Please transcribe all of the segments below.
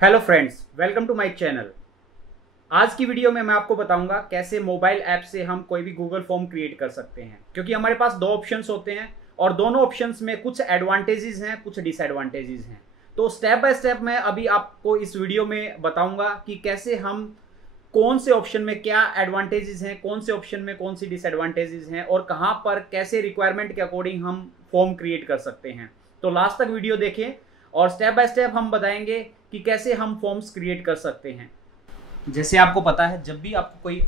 Hello friends, welcome to my channel. आज की video में मैं आपको बताऊंगा कैसे मोबाइल ऐप से हम कोई भी गूगल फॉर्म क्रिएट कर सकते हैं, क्योंकि हमारे पास दो ऑप्शंस होते हैं और दोनों ऑप्शंस में कुछ एडवांटेजेस हैं, कुछ डिसएडवांटेजेस हैं। तो स्टेप बाय स्टेप मैं अभी आपको इस वीडियो में बताऊंगा कि कैसे हम कौन से ऑप्शन में क्या एडवांटेजेस हैं, कौन से ऑप्शन में कौन सी डिसएडवांटेजेस हैं और कहाँ पर कैसे रिक्वायरमेंट के अकॉर्डिंग हम फॉर्म क्रिएट कर सकते हैं। तो लास्ट तक वीडियो देखें और स्टेप बाय स्टेप हम बताएंगे कि कैसे हम फॉर्म्स क्रिएट कर सकते हैं। जैसे आपको पता है, जब भी आपको कोई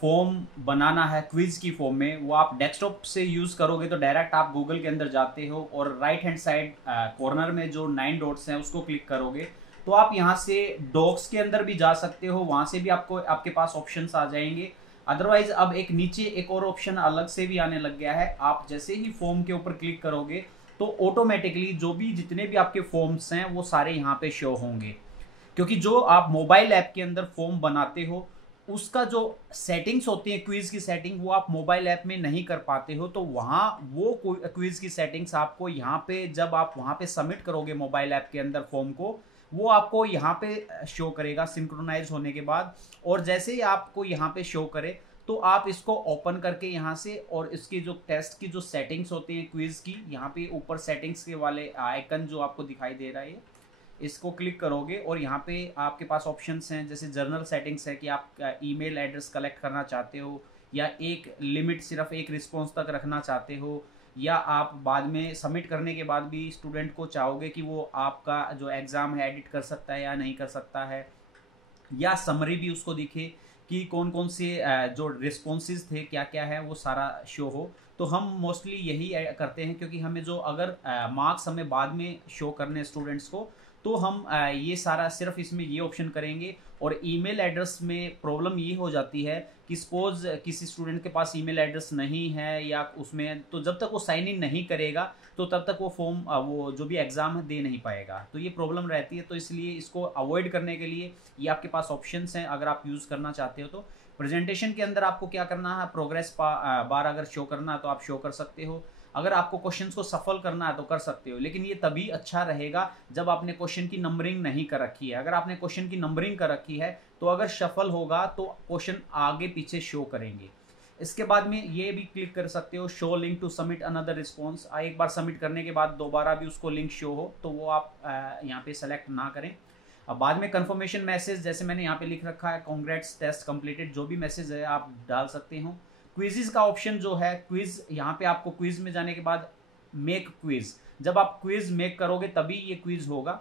फॉर्म बनाना है क्विज की फॉर्म में, वो आप डेस्कटॉप से यूज करोगे तो डायरेक्ट आप गूगल के अंदर जाते हो और राइट हैंड साइड कॉर्नर में जो 9 डॉट्स हैं उसको क्लिक करोगे तो आप यहाँ से डॉक्स के अंदर भी जा सकते हो, वहां से भी आपको आपके पास ऑप्शंस आ जाएंगे। अदरवाइज अब एक नीचे एक और ऑप्शन अलग से भी आने लग गया है। आप जैसे ही फॉर्म के ऊपर क्लिक करोगे तो ऑटोमेटिकली जो भी जितने भी आपके फॉर्म्स हैं वो सारे यहाँ पे शो होंगे, क्योंकि जो आप मोबाइल ऐप के अंदर फॉर्म बनाते हो उसका जो सेटिंग्स होती है क्विज की सेटिंग, वो आप मोबाइल ऐप में नहीं कर पाते हो। तो वहाँ वो क्विज की सेटिंग्स आपको यहाँ पे जब आप वहाँ पे सबमिट करोगे मोबाइल ऐप के अंदर फॉर्म को, वो आपको यहाँ पे शो करेगा सिंक्रोनाइज होने के बाद। और जैसे ही आपको यहाँ पे शो करे तो आप इसको ओपन करके यहाँ से, और इसकी जो टेस्ट की जो सेटिंग्स होती हैं क्विज की, यहाँ पे ऊपर सेटिंग्स के वाले आइकन जो आपको दिखाई दे रहा है इसको क्लिक करोगे और यहाँ पे आपके पास ऑप्शंस हैं। जैसे जर्नल सेटिंग्स है कि आप ईमेल एड्रेस कलेक्ट करना चाहते हो या एक लिमिट सिर्फ एक रिस्पॉन्स तक रखना चाहते हो, या आप बाद में सबमिट करने के बाद भी स्टूडेंट को चाहोगे कि वो आपका जो एग्ज़ाम है एडिट कर सकता है या नहीं कर सकता है, या समरी भी उसको दिखे कि कौन कौन से जो रिस्पॉन्सेज थे क्या क्या है वो सारा शो हो। तो हम मोस्टली यही करते हैं, क्योंकि हमें जो अगर मार्क्स हमें बाद में शो करने स्टूडेंट्स को, तो हम ये सारा सिर्फ इसमें ये ऑप्शन करेंगे। और ईमेल एड्रेस में प्रॉब्लम ये हो जाती है कि सपोज किसी स्टूडेंट के पास ईमेल एड्रेस नहीं है या उसमें, तो जब तक वो साइन इन नहीं करेगा तो तब तक वो फॉर्म वो जो भी एग्ज़ाम है दे नहीं पाएगा। तो ये प्रॉब्लम रहती है। तो इसलिए इसको अवॉइड करने के लिए ये आपके पास ऑप्शंस हैं अगर आप यूज़ करना चाहते हो। तो प्रेजेंटेशन के अंदर आपको क्या करना है, प्रोग्रेस बार अगर शो करना है तो आप शो कर सकते हो। अगर आपको क्वेश्चंस को सफल करना है तो कर सकते हो, लेकिन ये तभी अच्छा रहेगा जब आपने क्वेश्चन की नंबरिंग नहीं कर रखी है। अगर आपने क्वेश्चन की नंबरिंग कर रखी है तो अगर सफल होगा तो क्वेश्चन आगे पीछे शो करेंगे। इसके बाद में ये भी क्लिक कर सकते हो show link to submit another response. एक बार सबमिट करने के बाद दोबारा भी उसको लिंक शो हो तो वो आप यहाँ पे सेलेक्ट ना करें। अब बाद में कंफर्मेशन मैसेज, जैसे मैंने यहाँ पे लिख रखा है कांग्रेट्स टेस्ट कंप्लीटेड, जो भी मैसेज है आप डाल सकते हो। क्विज़ का ऑप्शन जो है, क्विज यहाँ पे आपको क्विज में जाने के बाद मेक क्विज, जब आप क्विज मेक करोगे तभी ये क्विज होगा।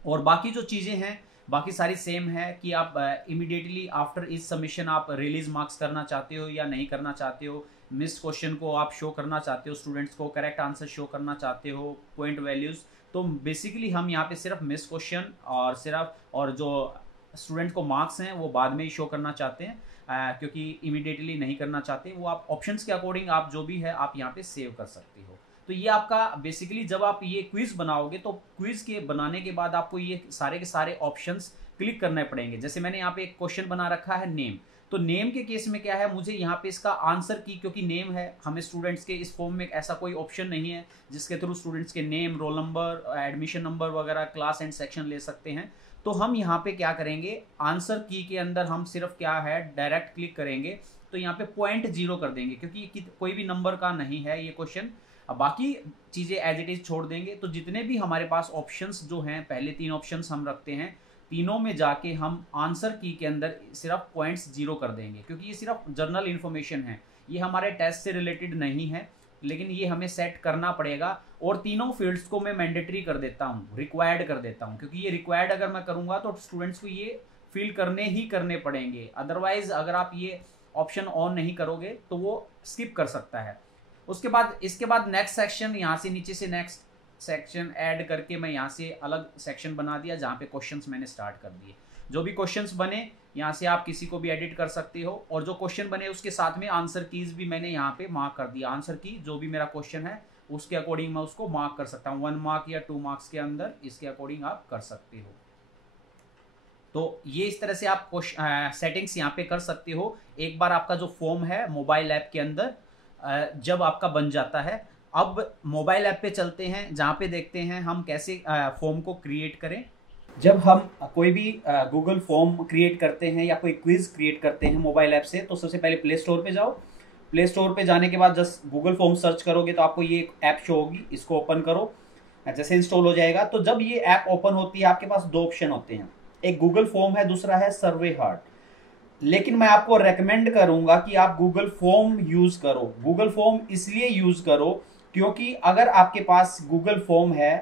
और बाकी जो चीज़ें हैं बाकी सारी सेम है कि आप इमीडिएटली आफ्टर इस सबमिशन आप रिलीज मार्क्स करना चाहते हो या नहीं करना चाहते हो, मिस क्वेश्चन को आप शो करना चाहते हो स्टूडेंट्स को, करेक्ट आंसर शो करना चाहते हो, पॉइंट वैल्यूज। तो बेसिकली हम यहाँ पे सिर्फ मिस क्वेश्चन और जो स्टूडेंट को मार्क्स हैं वो बाद में ही शो करना चाहते हैं, क्योंकि इमीडिएटली नहीं करना चाहते। वो आप ऑप्शंस के अकॉर्डिंग आप जो भी है आप यहाँ पे सेव कर सकते हो। तो ये आपका बेसिकली जब आप ये क्विज बनाओगे तो क्विज के बनाने के बाद आपको ये सारे के सारे ऑप्शंस क्लिक करने पड़ेंगे। जैसे मैंने यहाँ पे एक क्वेश्चन बना रखा है नेम, तो नेम के केस में क्या है, मुझे यहाँ पे इसका आंसर की, क्योंकि नेम है, हमें स्टूडेंट्स के इस फॉर्म में ऐसा कोई ऑप्शन नहीं है जिसके थ्रू स्टूडेंट्स के name, roll number, admission number वगैरह, क्लास एंड सेक्शन ले सकते हैं। तो हम यहाँ पे क्या करेंगे, आंसर की के अंदर हम सिर्फ क्या है डायरेक्ट क्लिक करेंगे तो यहाँ पे .0 कर देंगे, क्योंकि कोई भी नंबर का नहीं है ये क्वेश्चन। अब बाकी चीज़ें एज इट इज छोड़ देंगे। तो जितने भी हमारे पास ऑप्शंस जो हैं, पहले 3 ऑप्शंस हम रखते हैं, तीनों में जाके हम आंसर की के अंदर सिर्फ .0 कर देंगे, क्योंकि ये सिर्फ जर्नल इन्फॉर्मेशन है, ये हमारे टेस्ट से रिलेटेड नहीं है, लेकिन ये हमें सेट करना पड़ेगा। और तीनों फील्ड्स को मैं मैंडेटरी कर देता हूँ, रिक्वायर्ड कर देता हूँ, क्योंकि ये रिक्वायर्ड अगर मैं करूँगा तो स्टूडेंट्स को ये फिल करने ही करने पड़ेंगे। अदरवाइज अगर आप ये ऑप्शन ऑन नहीं करोगे तो वो स्किप कर सकता है। इसके बाद नेक्स्ट सेक्शन, यहाँ से नीचे से नेक्स्ट सेक्शन ऐड करके मैं यहाँ से अलग सेक्शन बना दिया जहाँ पे क्वेश्चंस मैंने स्टार्ट कर दिए। जो भी क्वेश्चंस बने यहाँ से आप किसी को भी एडिट कर सकते हो, और जो क्वेश्चन बने उसके साथ में आंसर कीज भी मैंने यहाँ पे मार्क कर दिया। आंसर की जो भी मेरा क्वेश्चन है उसके अकॉर्डिंग मैं उसको मार्क कर सकता हूँ, 1 मार्क या 2 मार्क्स के अंदर, इसके अकॉर्डिंग आप कर सकते हो। तो ये इस तरह से आप सेटिंग्स यहाँ पे कर सकते हो। एक बार आपका जो फॉर्म है मोबाइल ऐप के अंदर जब आपका बन जाता है, अब मोबाइल ऐप पे चलते हैं जहाँ पे देखते हैं हम कैसे फॉर्म को क्रिएट करें। जब हम कोई भी गूगल फॉर्म क्रिएट करते हैं या कोई क्विज क्रिएट करते हैं मोबाइल ऐप से, तो सबसे पहले प्ले स्टोर पे जाओ। प्ले स्टोर पे जाने के बाद जस्ट गूगल फॉर्म सर्च करोगे तो आपको ये ऐप शो होगी, इसको ओपन करो। जैसे इंस्टॉल हो जाएगा तो जब ये ऐप ओपन होती है आपके पास दो ऑप्शन होते हैं, एक गूगल फॉर्म है, दूसरा है सर्वे हार्ट। लेकिन मैं आपको रेकमेंड करूंगा कि आप गूगल फॉर्म यूज करो। गूगल फॉर्म इसलिए यूज करो क्योंकि अगर आपके पास गूगल फॉर्म है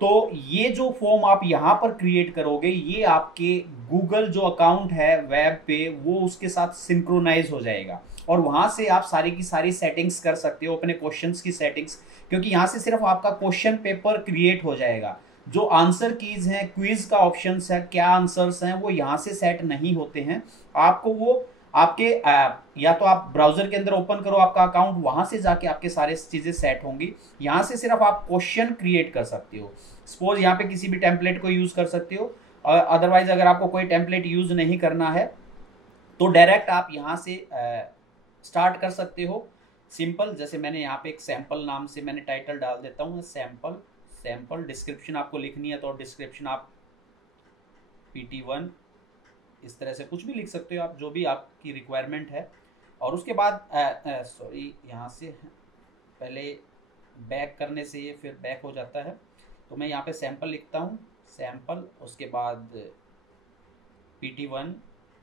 तो ये जो फॉर्म आप यहां पर क्रिएट करोगे ये आपके गूगल जो अकाउंट है वेब पे वो उसके साथ सिंक्रोनाइज हो जाएगा, और वहां से आप सारी की सारी सेटिंग्स कर सकते हो, अपने क्वेश्चंस की सेटिंग्स। क्योंकि यहां से सिर्फ आपका क्वेश्चन पेपर क्रिएट हो जाएगा, जो आंसर कीज हैं, क्विज का ऑप्शंस है, क्या आंसर्स हैं, वो यहाँ से सेट नहीं होते हैं। आपको वो आपके या तो आप ब्राउजर के अंदर ओपन करो आपका अकाउंट, वहां से जाके आपके सारे चीजें सेट होंगी। यहाँ से सिर्फ आप क्वेश्चन क्रिएट कर सकते हो। सपोज यहाँ पे किसी भी टेम्पलेट को यूज कर सकते हो। अदरवाइज अगर आपको कोई टेम्पलेट यूज नहीं करना है तो डायरेक्ट आप यहाँ से स्टार्ट कर सकते हो। सिंपल, जैसे मैंने यहाँ पे एक सैंपल नाम से मैंने टाइटल डाल देता हूँ, सैंपल। डिस्क्रिप्शन आपको लिखनी है तो डिस्क्रिप्शन आप PT1 इस तरह से कुछ भी लिख सकते हो आप, जो भी आपकी रिक्वायरमेंट है। और उसके बाद सॉरी, यहाँ से पहले बैक करने से ये फिर बैक हो जाता है, तो मैं यहाँ पे सैंपल लिखता हूँ, सैंपल। उसके बाद PT1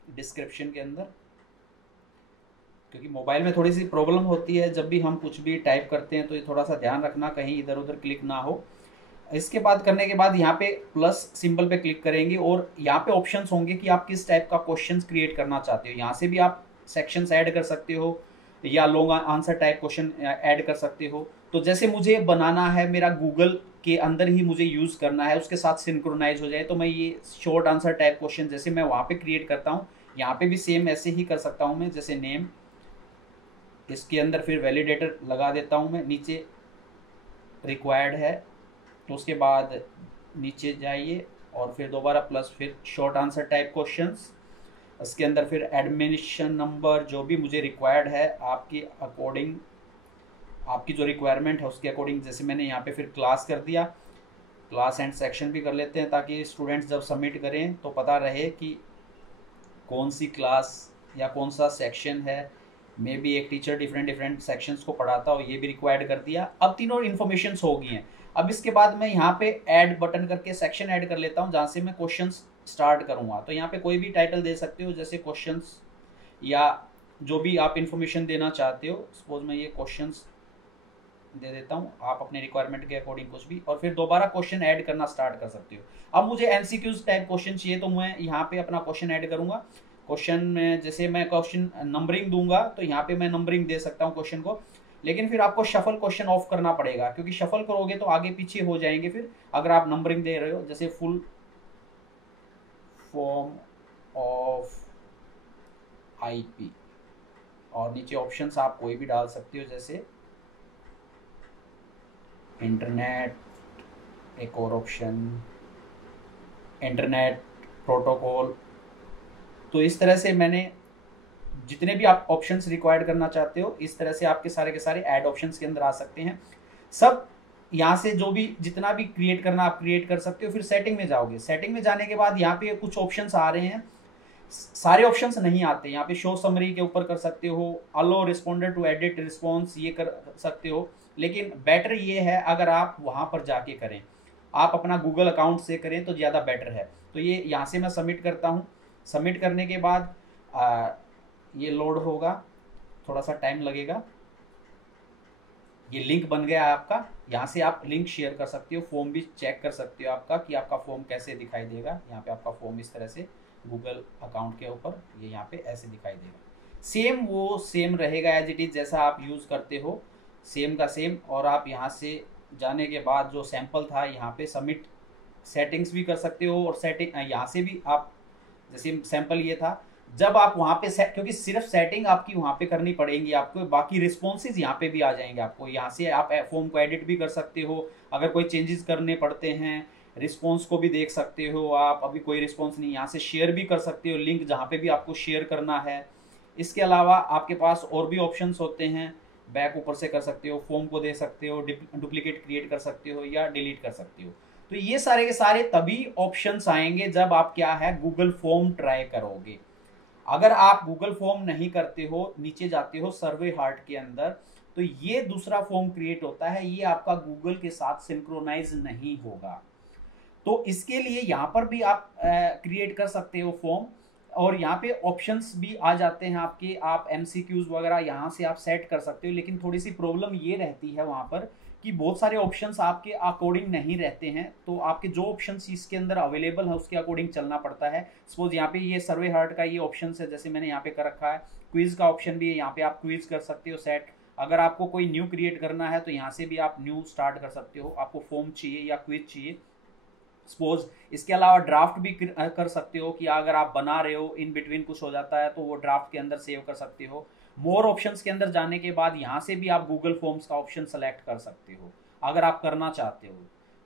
डिस्क्रिप्शन के अंदर, क्योंकि मोबाइल में थोड़ी सी प्रॉब्लम होती है जब भी हम कुछ भी टाइप करते हैं, तो ये थोड़ा सा ध्यान रखना कहीं इधर उधर क्लिक ना हो। इसके बाद करने के बाद यहाँ पे प्लस सिंबल पे क्लिक करेंगे और यहाँ पे ऑप्शंस होंगे कि आप किस टाइप का क्वेश्चंस क्रिएट करना चाहते हो। यहाँ से भी आप सेक्शंस ऐड कर सकते हो या long answer type question add कर सकते हो। तो जैसे मुझे बनाना है, मेरा गूगल के अंदर ही मुझे यूज़ करना है, उसके साथ सिंक्रोनाइज हो जाए, तो मैं ये शॉर्ट आंसर टाइप क्वेश्चन जैसे मैं वहाँ पे क्रिएट करता हूँ, यहाँ पे भी सेम ऐसे ही कर सकता हूँ मैं। जैसे नेम, इसके अंदर फिर वैलिडेटर लगा देता हूँ मैं, नीचे रिक्वायर्ड है, तो उसके बाद नीचे जाइए और फिर दोबारा प्लस, फिर शॉर्ट आंसर टाइप क्वेश्चंस, इसके अंदर फिर एडमिशन नंबर, जो भी मुझे रिक्वायर्ड है आपकी अकॉर्डिंग, आपकी जो रिक्वायरमेंट है उसके अकॉर्डिंग। जैसे मैंने यहाँ पे फिर क्लास कर दिया, क्लास एंड सेक्शन भी कर लेते हैं ताकि स्टूडेंट्स जब सबमिट करें तो पता रहे कि कौन सी क्लास या कौन सा सेक्शन है। मे बी एक टीचर डिफरेंट सेक्शंस को पढ़ाता हो, ये भी रिक्वायर्ड कर दिया। अब तीनों इन्फॉर्मेशंस हो गई हैं। अब इसके बाद मैं यहाँ पे ऐड बटन करके सेक्शन ऐड कर लेता हूँ जहाँ से मैं क्वेश्चंस स्टार्ट करूँगा। तो यहाँ पे कोई भी टाइटल दे सकते हो, जैसे क्वेश्चंस या जो भी आप इन्फॉर्मेशन देना चाहते हो। सपोज मैं ये क्वेश्चंस दे देता हूँ, आप अपने रिक्वायरमेंट के अकॉर्डिंग कुछ भी, और फिर दोबारा क्वेश्चन ऐड करना स्टार्ट कर सकते हो। अब मुझे MCQs टाइप क्वेश्चन चाहिए तो मैं यहाँ पे अपना क्वेश्चन ऐड करूँगा। क्वेश्चन में जैसे मैं क्वेश्चन नंबरिंग दूंगा तो यहाँ पे मैं नंबरिंग दे सकता हूँ क्वेश्चन को, लेकिन फिर आपको शफल क्वेश्चन ऑफ करना पड़ेगा, क्योंकि शफल करोगे तो आगे पीछे हो जाएंगे फिर अगर आप नंबरिंग दे रहे हो। जैसे फुल फॉर्म ऑफ IP, और नीचे ऑप्शंस आप कोई भी डाल सकते हो, जैसे इंटरनेट, एक और ऑप्शन इंटरनेट प्रोटोकॉल। तो इस तरह से मैंने जितने भी आप ऑप्शंस रिक्वायर्ड करना चाहते हो, इस तरह से आपके सारे के सारे ऐड ऑप्शंस के अंदर आ सकते हैं। सब यहाँ से जो भी जितना भी क्रिएट करना आप क्रिएट कर सकते हो। फिर सेटिंग में जाओगे, सेटिंग में जाने के बाद यहाँ पे कुछ ऑप्शंस आ रहे हैं, सारे ऑप्शंस नहीं आते। यहाँ पे शो समरी के ऊपर कर सकते हो, अलो रिस्पॉन्डर टू एडिट रिस्पॉन्स ये कर सकते हो, लेकिन बेटर ये है अगर आप वहाँ पर जाके करें, आप अपना गूगल अकाउंट से करें तो ज़्यादा बेटर है। तो ये यहाँ से मैं सबमिट करता हूँ। सबमिट करने के बाद ये लोड होगा, थोड़ा सा टाइम लगेगा। ये लिंक बन गया आपका, यहाँ से आप लिंक शेयर कर सकते हो, फॉर्म भी चेक कर सकते हो आपका कि आपका फॉर्म कैसे दिखाई देगा। यहाँ पे आपका फॉर्म इस तरह से गूगल अकाउंट के ऊपर ये यहाँ पे ऐसे दिखाई देगा। सेम वो सेम रहेगा एज इट इज, जैसा आप यूज़ करते हो सेम का सेम। और आप यहाँ से जाने के बाद जो सैंपल था यहाँ पे सबमिट सेटिंग्स भी कर सकते हो, और सेटिंग यहाँ से भी आप, जैसे सैंपल ये था, जब आप वहाँ पे क्योंकि सिर्फ सेटिंग आपकी वहाँ पे करनी पड़ेगी आपको, बाकी रिस्पॉन्सेज यहाँ पे भी आ जाएंगे आपको। यहाँ से आप फॉर्म को एडिट भी कर सकते हो, अगर कोई चेंजेस करने पड़ते हैं रिस्पॉन्स को भी देख सकते हो आप। अभी कोई रिस्पॉन्स नहीं, यहाँ से शेयर भी कर सकते हो लिंक जहाँ पे भी आपको शेयर करना है। इसके अलावा आपके पास और भी ऑप्शंस होते हैं, बैक ऊपर से कर सकते हो, फॉर्म को दे सकते हो, डुप्लीकेट क्रिएट कर सकते हो या डिलीट कर सकते हो। तो ये सारे के सारे तभी ऑप्शंस आएंगे जब आप क्या है गूगल फॉर्म ट्राई करोगे। अगर आप गूगल फॉर्म नहीं करते हो, नीचे जाते हो सर्वे हार्ट के अंदर, तो ये दूसरा फॉर्म क्रिएट होता है, ये आपका गूगल के साथ सिंक्रोनाइज नहीं होगा। तो इसके लिए यहाँ पर भी आप क्रिएट कर सकते हो फॉर्म, और यहाँ पे ऑप्शंस भी आ जाते हैं आपके, आप एमसीक्यूज वगैरह यहाँ से आप सेट कर सकते हो। लेकिन थोड़ी सी प्रॉब्लम ये रहती है वहाँ पर कि बहुत सारे ऑप्शंस आपके अकॉर्डिंग नहीं रहते हैं, तो आपके जो ऑप्शंस इसके अंदर अवेलेबल है उसके अकॉर्डिंग चलना पड़ता है। सपोज यहाँ पे ये सर्वे हार्ट का ये ऑप्शन है, जैसे मैंने यहाँ पे कर रखा है। क्विज का ऑप्शन भी है, यहाँ पे आप क्विज कर सकते हो सेट। अगर आपको कोई न्यू क्रिएट करना है तो यहाँ से भी आप न्यू स्टार्ट कर सकते हो, आपको फॉर्म चाहिए या क्विज चाहिए सपोज। इसके अलावा ड्राफ्ट भी कर सकते हो कि अगर आप बना रहे हो इन बिटवीन कुछ हो जाता है तो वो ड्राफ्ट के अंदर सेव कर सकते हो। मोर ऑप्शंस के अंदर जाने के बाद यहाँ से भी आप गूगल फॉर्म्स का ऑप्शन सेलेक्ट कर सकते हो अगर आप करना चाहते हो।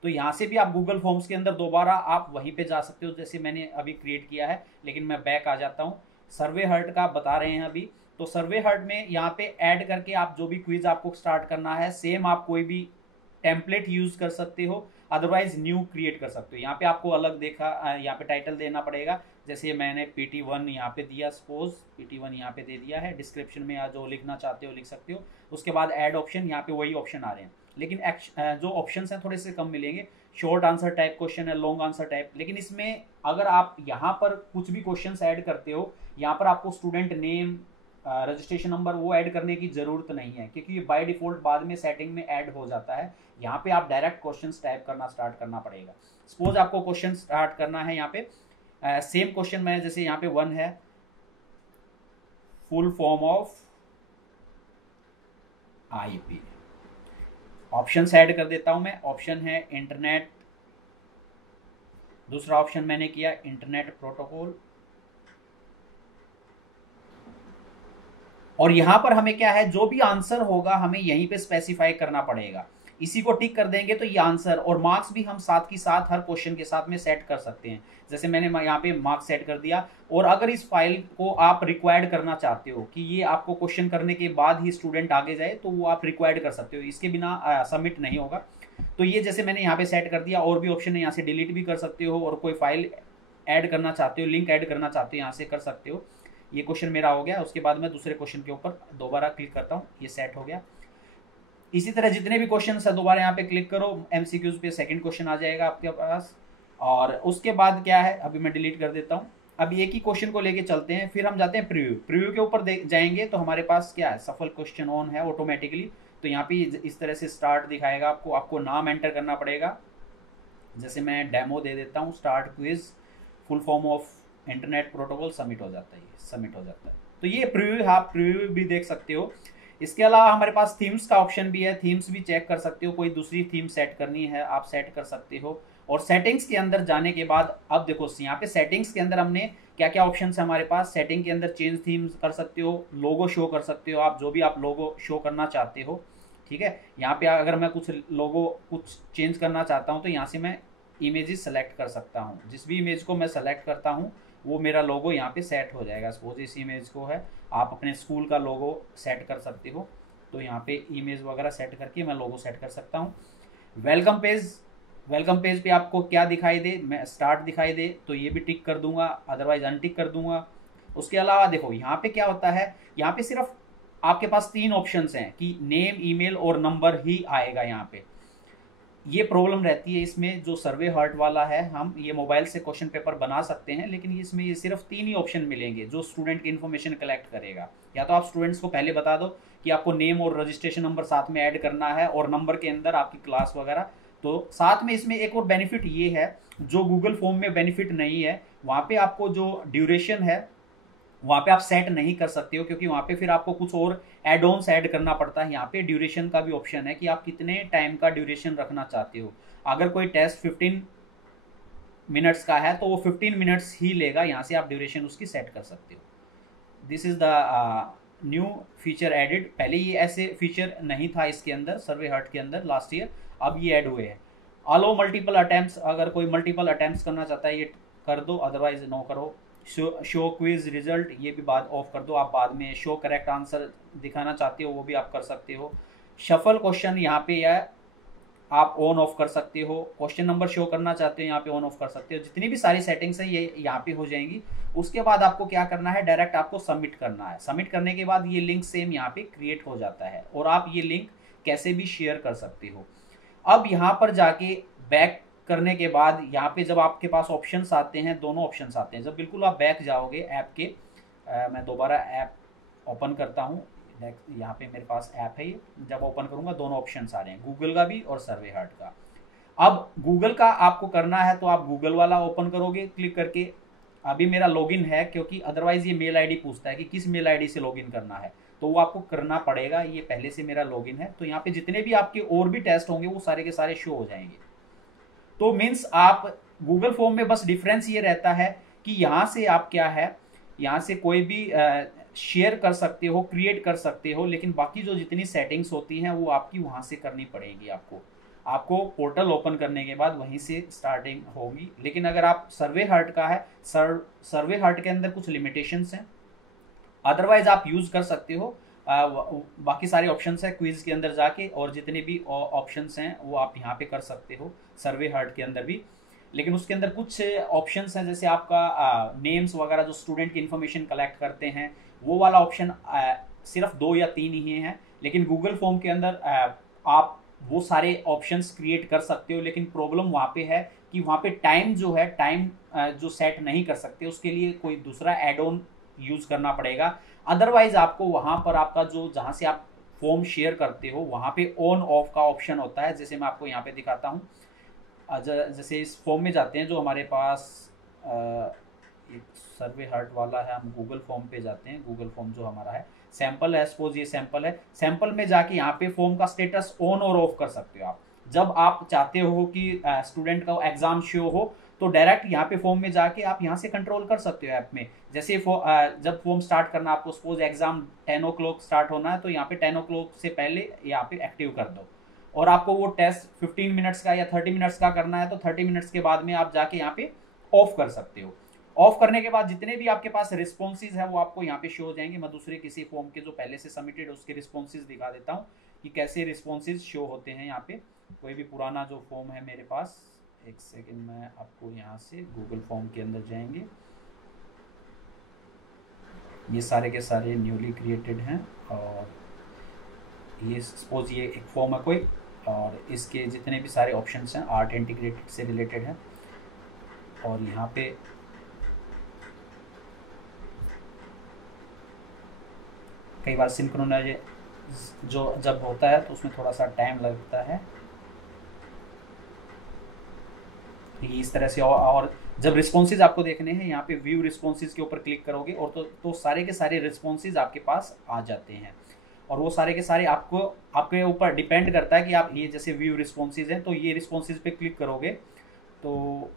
तो यहाँ से भी आप गूगल फॉर्म्स के अंदर दोबारा आप वहीं पे जा सकते हो जैसे मैंने अभी क्रिएट किया है। लेकिन मैं बैक आ जाता हूँ, सर्वे हार्ट का बता रहे हैं अभी। तो सर्वे हार्ट में यहाँ पे ऐड करके आप जो भी क्विज आपको स्टार्ट करना है, सेम आप कोई भी टेम्पलेट यूज कर सकते हो, अदरवाइज न्यू क्रिएट कर सकते हो। यहाँ पे आपको अलग यहाँ पे टाइटल देना पड़ेगा। जैसे मैंने PT1 यहाँ पे दिया, सपोज PT1 यहाँ पे दे दिया है। डिस्क्रिप्शन में या जो लिखना चाहते हो लिख सकते हो। उसके बाद ऐड ऑप्शन, यहाँ पे वही ऑप्शन आ रहे हैं, लेकिन जो ऑप्शंस हैं थोड़े से कम मिलेंगे। शॉर्ट आंसर टाइप क्वेश्चन है, लॉन्ग आंसर टाइप। लेकिन इसमें अगर आप यहाँ पर कुछ भी क्वेश्चंस ऐड करते हो, यहाँ पर आपको स्टूडेंट नेम, रजिस्ट्रेशन नंबर वो ऐड करने की जरूरत नहीं है, क्योंकि ये बाय डिफॉल्ट बाद में सेटिंग में ऐड हो जाता है। यहाँ पे आप डायरेक्ट क्वेश्चंस टाइप करना स्टार्ट करना पड़ेगा। सपोज आपको क्वेश्चन स्टार्ट करना है, यहाँ पे सेम क्वेश्चन में जैसे यहाँ पे 1 है, full form of IP। Option add कर देता हूं मैं। ऑप्शन है इंटरनेट, दूसरा ऑप्शन मैंने किया इंटरनेट प्रोटोकॉल, और यहां पर हमें क्या है, जो भी आंसर होगा हमें यहीं पे स्पेसिफाई करना पड़ेगा। इसी को टिक कर देंगे तो ये आंसर, और मार्क्स भी हम साथ ही साथ हर क्वेश्चन के साथ में सेट कर सकते हैं। जैसे मैंने यहाँ पे मार्क्स सेट कर दिया। और अगर इस फाइल को आप रिक्वायर्ड करना चाहते हो कि ये आपको क्वेश्चन करने के बाद ही स्टूडेंट आगे जाए, तो वो आप रिक्वायर्ड कर सकते हो, इसके बिना सबमिट नहीं होगा। तो ये जैसे मैंने यहाँ पे सेट कर दिया। और भी ऑप्शन है, यहाँ से डिलीट भी कर सकते हो, और कोई फाइल ऐड करना चाहते हो, लिंक ऐड करना चाहते हो, यहाँ से कर सकते हो। ये क्वेश्चन मेरा हो गया। उसके बाद मैं दूसरे क्वेश्चन के ऊपर दोबारा क्लिक करता हूँ, ये सेट हो गया। इसी तरह जितने भी क्वेश्चन है दोबारा यहाँ पे क्लिक करो, MCQs पे सेकंड क्वेश्चन आ जाएगा आपके पास। और उसके बाद क्या है, अभी मैं डिलीट कर देता हूँ। अब एक ही क्वेश्चन को लेके चलते हैं, फिर हम जाते हैं प्रीव्यू के ऊपर जाएंगे तो हमारे पास क्या है, सफल क्वेश्चन ऑन है ऑटोमेटिकली। तो यहाँ पे इस तरह से स्टार्ट दिखाएगा आपको नाम एंटर करना पड़ेगा। जैसे मैं डेमो दे देता हूँ, start quiz full form of internet protocol, submit हो जाता है, सबमिट हो जाता है। तो ये प्रीव्यू, आप प्रीव्यू भी देख सकते हो। इसके अलावा हमारे पास थीम्स का ऑप्शन भी है, थीम्स भी चेक कर सकते हो, कोई दूसरी थीम सेट करनी है आप सेट कर सकते हो। और सेटिंग्स के अंदर जाने के बाद अब देखो यहाँ पे सेटिंग्स के अंदर हमने क्या क्या ऑप्शन है हमारे पास। सेटिंग के अंदर चेंज थीम्स कर सकते हो, लोगो शो कर सकते हो, आप जो भी आप लोगो शो करना चाहते हो, ठीक है। यहाँ पे अगर मैं कुछ लोगो कुछ चेंज करना चाहता हूँ तो यहाँ से मैं इमेजेस सेलेक्ट कर सकता हूँ। जिस भी इमेज को मैं सेलेक्ट करता हूँ वो मेरा लोगो यहाँ पे सेट हो जाएगा। सपोज इस इमेज को है, आप अपने स्कूल का लोगो सेट कर सकते हो, तो यहाँ पे इमेज वगैरह सेट करके मैं लोगो सेट कर सकता हूँ। वेलकम पेज पे आपको क्या दिखाई दे, मैं स्टार्ट दिखाई दे तो ये भी टिक कर दूंगा, अदरवाइज अनटिक कर दूंगा। उसके अलावा देखो यहाँ पे क्या होता है, यहाँ पे सिर्फ आपके पास 3 ऑप्शंस हैं कि नेम, ईमेल और नंबर ही आएगा। यहाँ पे ये प्रॉब्लम रहती है इसमें, जो सर्वे हार्ट वाला है, हम ये मोबाइल से क्वेश्चन पेपर बना सकते हैं, लेकिन इसमें ये सिर्फ 3 ही ऑप्शन मिलेंगे जो स्टूडेंट की इन्फॉर्मेशन कलेक्ट करेगा। या तो आप स्टूडेंट्स को पहले बता दो कि आपको नेम और रजिस्ट्रेशन नंबर साथ में ऐड करना है, और नंबर के अंदर आपकी क्लास वगैरह। तो साथ में इसमें एक और बेनिफिट ये है जो गूगल फॉर्म में बेनिफिट नहीं है, वहाँ पे आपको जो ड्यूरेशन है वहाँ पे आप सेट नहीं कर सकते हो, क्योंकि वहाँ पे फिर आपको कुछ और एड ऑन्स ऐड करना पड़ता है। यहाँ पे ड्यूरेशन का भी ऑप्शन है कि आप कितने टाइम का ड्यूरेशन रखना चाहते हो। अगर कोई टेस्ट 15 मिनट्स का है तो वो 15 मिनट्स ही लेगा, यहाँ से आप ड्यूरेशन उसकी सेट कर सकते हो। This is the new feature added. पहले ये ऐसे फीचर नहीं था इसके अंदर, सर्वे हार्ट के अंदर लास्ट ईयर, अब ये ऐड हुए हैं। अलो मल्टीपल अटेम्प्ट्स, अगर कोई मल्टीपल अटेम्प्ट्स करना चाहता है ये कर दो, अदरवाइज नो करो। शो क्विज रिजल्ट ये भी बाद ऑफ कर दो, आप बाद में शो करेक्ट आंसर दिखाना चाहते हो वो भी आप कर सकते हो। शफल क्वेश्चन यहाँ पे है, आप ऑन ऑफ कर सकते हो, क्वेश्चन नंबर शो करना चाहते हो यहाँ पे ऑन ऑफ कर सकते हो, जितनी भी सारी सेटिंग्स हैं ये यहाँ पे हो जाएंगी। उसके बाद आपको क्या करना है, डायरेक्ट आपको सबमिट करना है। सबमिट करने के बाद ये लिंक सेम यहाँ पे क्रिएट हो जाता है और आप ये लिंक कैसे भी शेयर कर सकते हो। अब यहाँ पर जाके बैक करने के बाद यहाँ पे जब आपके पास ऑप्शंस आते हैं, दोनों ऑप्शंस आते हैं, जब बिल्कुल आप बैक जाओगे ऐप के, मैं दोबारा ऐप ओपन करता हूँ। यहाँ पे मेरे पास ऐप है, ये जब ओपन करूँगा दोनों ऑप्शंस आ रहे हैं, गूगल का भी और सर्वे हार्ट का। अब गूगल का आपको करना है तो आप गूगल वाला ओपन करोगे क्लिक करके। अभी मेरा लॉगिन है, क्योंकि अदरवाइज ये मेल आईडी पूछता है कि किस मेल आईडी से लॉगिन करना है, तो वो आपको करना पड़ेगा। ये पहले से मेरा लॉगिन है, तो यहाँ पे जितने भी आपके और भी टेस्ट होंगे वो सारे के सारे शो हो जाएंगे। तो मीन्स आप गूगल फॉर्म में बस डिफरेंस ये रहता है कि यहाँ से आप क्या है, यहाँ से कोई भी शेयर कर सकते हो, क्रिएट कर सकते हो, लेकिन बाकी जो जितनी सेटिंग्स होती हैं वो आपकी वहाँ से करनी पड़ेगी। आपको पोर्टल ओपन करने के बाद वहीं से स्टार्टिंग होगी। लेकिन अगर आप सर्वे हार्ट का है, सर्वे हार्ट के अंदर कुछ लिमिटेशंस हैं, अदरवाइज आप यूज कर सकते हो। बाकी सारे ऑप्शंस है क्विज के अंदर जाके, और जितने भी ऑप्शंस हैं वो आप यहाँ पे कर सकते हो सर्वे हार्ट के अंदर भी। लेकिन उसके अंदर कुछ ऑप्शंस हैं, जैसे आपका नेम्स वगैरह जो स्टूडेंट की इन्फॉर्मेशन कलेक्ट करते हैं, वो वाला ऑप्शन सिर्फ 2 या 3 ही हैं। लेकिन गूगल फॉर्म के अंदर आप वो सारे ऑप्शंस क्रिएट कर सकते हो। लेकिन प्रॉब्लम वहाँ पे है कि वहाँ पे टाइम जो है, टाइम जो सेट नहीं कर सकते, उसके लिए कोई दूसरा एड ऑन यूज करना पड़ेगा। अदरवाइज आपको वहाँ पर आपका जो जहाँ से आप फॉर्म शेयर करते हो वहाँ पे ऑन ऑफ का ऑप्शन होता है। जैसे मैं आपको यहाँ पे दिखाता हूँ, जैसे इस फॉर्म में जाते हैं जो हमारे पास एक सर्वे हार्ट वाला है, हम गूगल फॉर्म पे जाते हैं। गूगल फॉर्म जो हमारा है सैंपल है, सपोज ये सैंपल है। सैंपल में जाके यहाँ पे फॉर्म का स्टेटस ऑन और ऑफ कर सकते हो आप। जब आप चाहते हो कि स्टूडेंट का एग्जाम शो हो, तो डायरेक्ट यहाँ पे फॉर्म में जाके आप यहाँ से कंट्रोल कर सकते हो ऐप में। जैसे जब फॉर्म स्टार्ट करना, आपको सपोज एग्जाम 10 o'clock स्टार्ट होना है, तो यहाँ पे 10 o'clock से पहले यहाँ पे एक्टिव कर दो। और आपको वो टेस्ट 15 मिनट्स का या 30 मिनट्स का करना है, तो 30 मिनट्स के बाद में आप जाके यहाँ पे ऑफ कर सकते हो। ऑफ करने के बाद जितने भी आपके पास रिस्पॉन्सेज है वो आपको यहाँ पे शो हो जाएंगे। मैं दूसरे किसी फॉर्म के जो पहले से सबमिटेड उसके रिस्पॉन्सेज दिखा देता हूँ कि कैसे रिस्पॉन्सेज शो होते हैं यहाँ पे। कोई भी पुराना जो फॉर्म है मेरे पास, एक सेकेंड, मैं आपको यहाँ से गूगल फॉर्म के अंदर जाएंगे। ये सारे के सारे न्यूली क्रिएटेड हैं, और ये सपोज ये एक फॉर्म है कोई, और इसके जितने भी सारे ऑप्शंस हैं आर्ट इंटीग्रेटेड से रिलेटेड हैं। और यहाँ पे कई बार सिंक्रोनाइज जो जब होता है तो उसमें थोड़ा सा टाइम लगता है। इस तरह से, और जब रिस्पॉन्सेज आपको देखने हैं, यहाँ पे व्यू रिस्पॉन्सेज के ऊपर क्लिक करोगे और तो सारे के सारे रिस्पॉन्सेज आपके पास आ जाते हैं। और वो सारे के सारे आपके ऊपर डिपेंड करता है कि आप ये जैसे व्यू रिस्पॉन्सेज हैं, तो ये रिस्पॉन्सेज पे क्लिक करोगे तो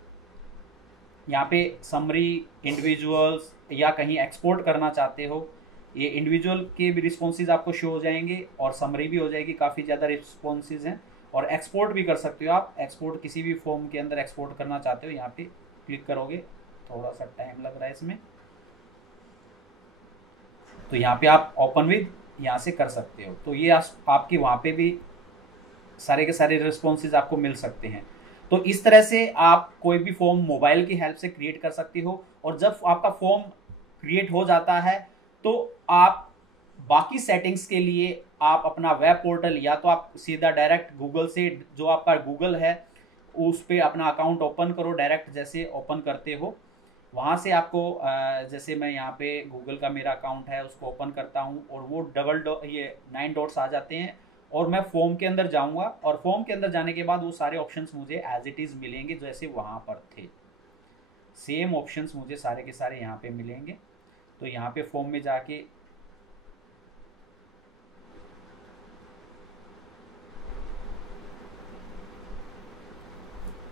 यहाँ पे समरी, इंडिविजुअल्स, या कहीं एक्सपोर्ट करना चाहते हो, ये इंडिविजुअल के भी रिस्पॉन्सेज आपको शो हो जाएंगे और समरी भी हो जाएगी। काफ़ी ज़्यादा रिस्पॉन्सेज हैं, और एक्सपोर्ट भी कर सकते हो आप। एक्सपोर्ट किसी भी फॉर्म के अंदर एक्सपोर्ट करना चाहते हो, यहाँ पे क्लिक करोगे, थोड़ा सा टाइम लग रहा है इसमें, तो यहाँ पे आप ओपन विद यहाँ से कर सकते हो। तो ये आपके वहाँ पे भी सारे के सारे रिस्पॉन्सेज आपको मिल सकते हैं। तो इस तरह से आप कोई भी फॉर्म मोबाइल की हेल्प से क्रिएट कर सकते हो। और जब आपका फॉर्म क्रिएट हो जाता है तो आप बाकी सेटिंग्स के लिए आप अपना वेब पोर्टल, या तो आप सीधा डायरेक्ट गूगल से, जो आपका गूगल है उस पर अपना अकाउंट ओपन करो। डायरेक्ट जैसे ओपन करते हो वहाँ से आपको जैसे मैं यहाँ पे गूगल का मेरा अकाउंट है उसको ओपन करता हूँ, और वो ये 9 डॉट्स आ जाते हैं, और मैं फॉर्म के अंदर जाऊँगा। और फॉर्म के अंदर जाने के बाद वो सारे ऑप्शंस मुझे एज इट इज़ मिलेंगे जैसे वहाँ पर थे। सेम ऑप्शंस मुझे सारे के सारे यहाँ पे मिलेंगे। तो यहाँ पे फॉर्म में जाके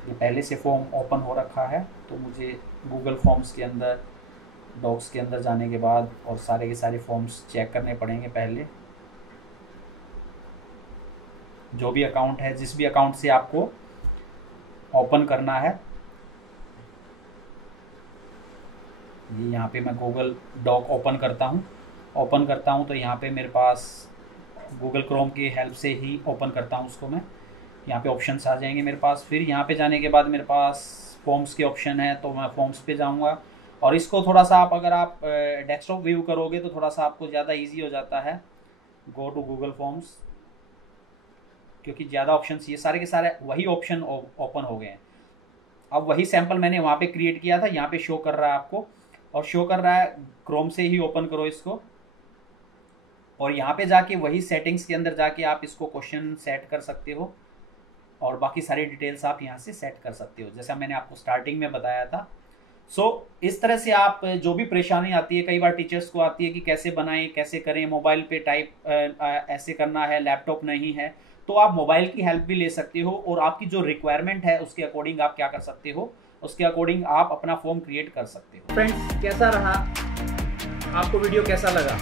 ये पहले से फॉर्म ओपन हो रखा है, तो मुझे गूगल फॉर्म्स के अंदर, डॉक्स के अंदर जाने के बाद और सारे के सारे फॉर्म्स चेक करने पड़ेंगे। पहले जो भी अकाउंट है, जिस भी अकाउंट से आपको ओपन करना है, ये यहाँ पे मैं गूगल डॉक ओपन करता हूँ तो यहाँ पे मेरे पास गूगल क्रोम की हेल्प से ही ओपन करता हूँ उसको मैं। यहाँ पे ऑप्शंस आ जाएंगे मेरे पास। फिर यहाँ पे जाने के बाद मेरे पास फॉर्म्स के ऑप्शन है, तो मैं फॉर्म्स पे जाऊँगा। और इसको थोड़ा सा आप अगर आप डेस्कटॉप व्यू करोगे तो थोड़ा सा आपको ज़्यादा ईजी हो जाता है। गो टू गूगल फॉर्म्स, क्योंकि ज़्यादा ऑप्शंस, ये सारे के सारे वही ऑप्शन ओपन हो गए हैं। अब वही सैंपल मैंने वहाँ पे क्रिएट किया था, यहाँ पे शो कर रहा है आपको, और शो कर रहा है क्रोम से ही ओपन करो इसको। और यहाँ पे जाके वही सेटिंग्स के अंदर जाके आप इसको क्वेश्चन सेट कर सकते हो, और बाकी सारी डिटेल्स आप यहाँ से सेट कर सकते हो, जैसा मैंने आपको स्टार्टिंग में बताया था। इस तरह से आप जो भी परेशानी आती है, कई बार टीचर्स को आती है कि कैसे बनाएं, कैसे करें, मोबाइल पे टाइप ऐसे करना है, लैपटॉप नहीं है, तो आप मोबाइल की हेल्प भी ले सकते हो, और आपकी जो रिक्वायरमेंट है उसके अकॉर्डिंग आप क्या कर सकते हो, उसके अकॉर्डिंग आप अपना फॉर्म क्रिएट कर सकते हो। फ्रेंड्स, कैसा रहा आपको वीडियो, कैसा लगा?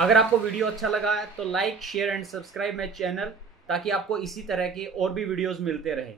अगर आपको वीडियो अच्छा लगा है तो like, share and subscribe my channel, ताकि आपको इसी तरह के और भी वीडियोस मिलते रहे।